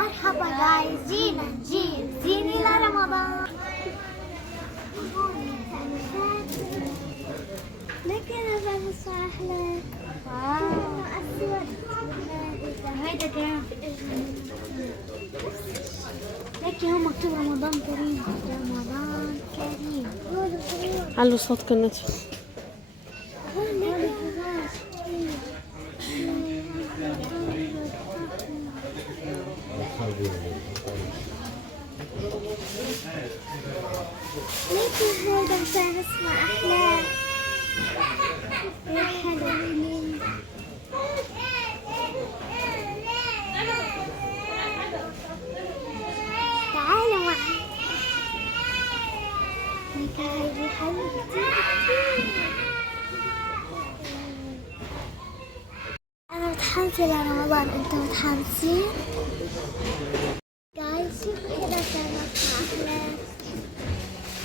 مرحبا جايز، جينا نجيب زيني لرمضان. لكن هذا مصح لك. واو أسود. هيدا كمان لكن هو مكتوب رمضان كريم. رمضان كريم. علوا صوت كنت. لكن هذا مساء اسمه أحلى. تعالوا معي. لك هاي حبيبتي. أنا متحمسة لرمضان، أنتوا متحمسين؟ جايز شوفوا كذا كانت أحلى.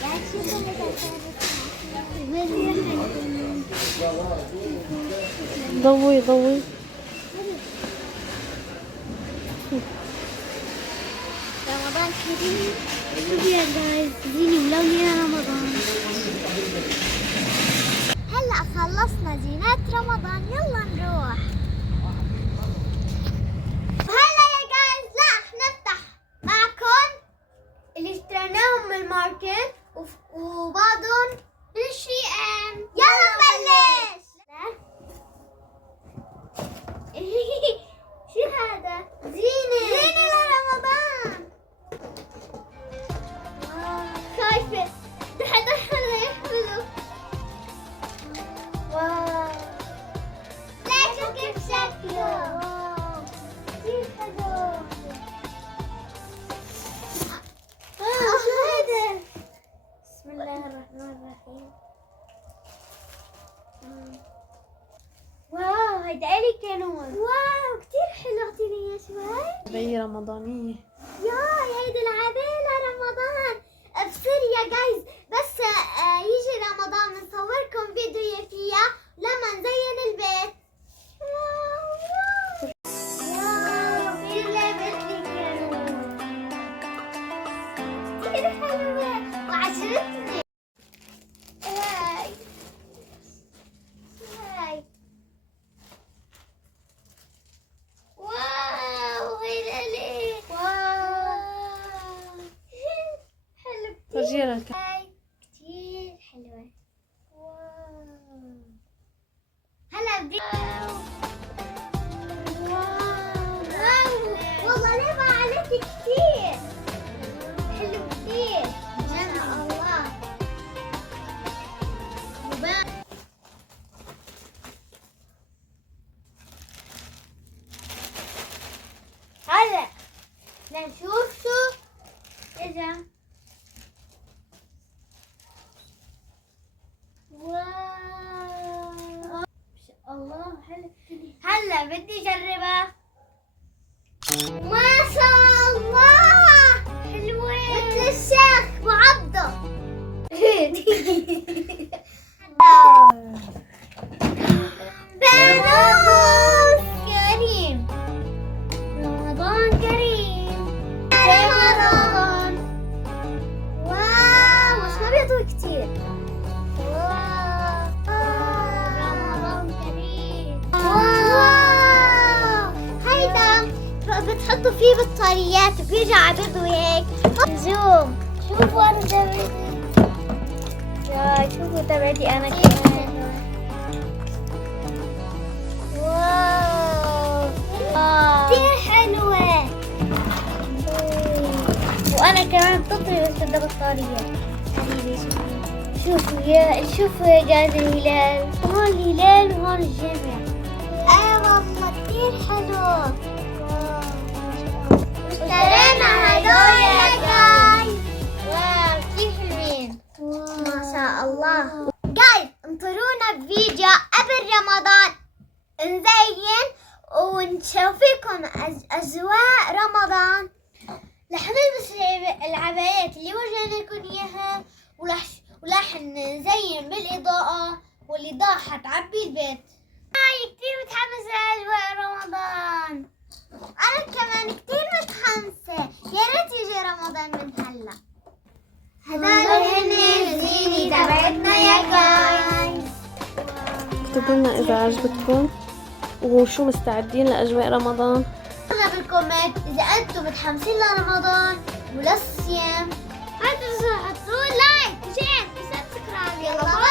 جايز شوفوا كذا كانت أحلى. ضوي ضوي. رمضان كريم. يا جايز زيني ملونة رمضان. هلا خلصنا زينات رمضان، يلا نروح. هلا يا جايز راح نفتح معكم اللي اشتريناهم من الماركت وبعضهم بالشيئين. يلا نبلش. شو هذا؟ زينة لرمضان. خايفة حدا يحمله. واو لا شوف كيف شكله. واو كثير حلو. شو هذا؟ بسم الله الرحمن الرحيم. واو هيدا إلي كانون. واو كتير حلو. اعطيني اياه شوي. عباية رمضانية. ياي هيدي العبالة رمضان. بصير يا جايز بس يجي رمضان نصوركم فيديو فيها لما نزين البيت. واو كتير لابسلي كانون. كتير حلوة وعجبتني. هاي واو هيدا ليه. واو حلو كتير. فرجينا الكاميرا. هاي كتير حلوة. واو هلا بدي. واو والله ليه ما عليك كتير حلو كتير. جنة الله. هلا لنشوف شو اجا. واو ما شاء الله حلو. هلا بدي اجربها. ما شاء الله حلوة مثل الشيخ وعبده. فانوس كريم. رمضان كريم. رمضان. واو بس ما بيعطوه كتير. واو رمضان كريم. واو هيدا بتحطوا فيه بطاريات وبيرجع بيضوي هيك. زوم شوفوا انا تبعتي. يا شوفوا تبعتي انا كمان. واو كتير حلوة. وأنا كمان بتطري بس بدها بطارية. حبيبي شوفوا يا جاز الهلال. هون الهلال وهون الجامع. والله كتير حلو. اشترينا هدول يا جايز. واو كتير حلوين. ما شاء الله. جايز انطرونا بفيديو قبل رمضان نزين ونشوفكم أجواء رمضان. رح نلبس العبايات اللي ورجينا لكم إياها ورح نزين بالإضاءة والإضاءة حتعبي البيت. هاي كتير متحمسة لأجواء رمضان. أنا كمان كتير متحمسة. اكتبوا لنا إذا عجبتكم وشو مستعدين لأجواء رمضان. قلنا بالكومنت إذا أنتم متحمسين لرمضان وللصيام. لا تنسوا تحطوا لايك وشير وسبسكرايب. يلا باي.